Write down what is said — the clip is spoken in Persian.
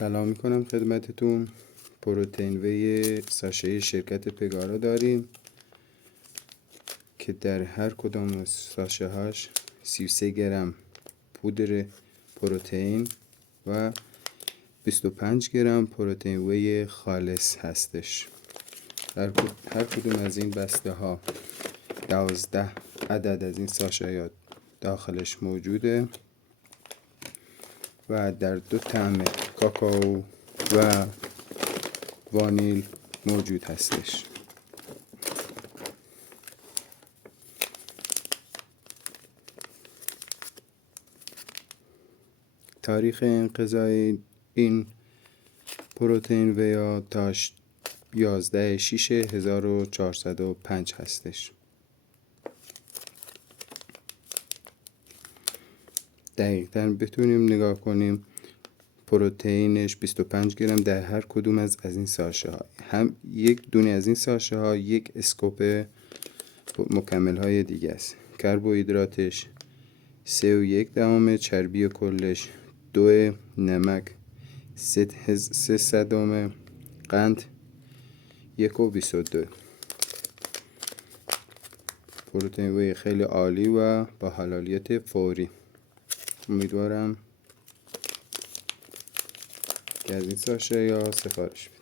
سلام میکنم خدمتتون. پروتئین وی ساشه‌ای شرکت پگارا داریم که در هر کدام از ساشه هاش 33 گرم پودر پروتئین و 25 گرم پروتئین وی خالص هستش. هر کدوم از این بسته ها 12 عدد از این ساشه‌ات داخلش موجوده و در 2 طعم کاکائو و وانیل موجود هستش. تاریخ انقضای این پروتئین ویا تا 11/6/1405 هستش. دقیقاً بتونیم نگاه کنیم پروتئینش 25 گرم در هر کدوم از این ساشه ها. هم یک دونه از این ساشه ها یک اسکوپ مکمل های دیگه است. کربوهیدراتش 3.1، چربی کلش 2، نمک 0.3، قند 1.22. پروتئین وی خیلی عالی و با حلالیت فوری. امیدوارم که از این ساشه یا سفارش بدید.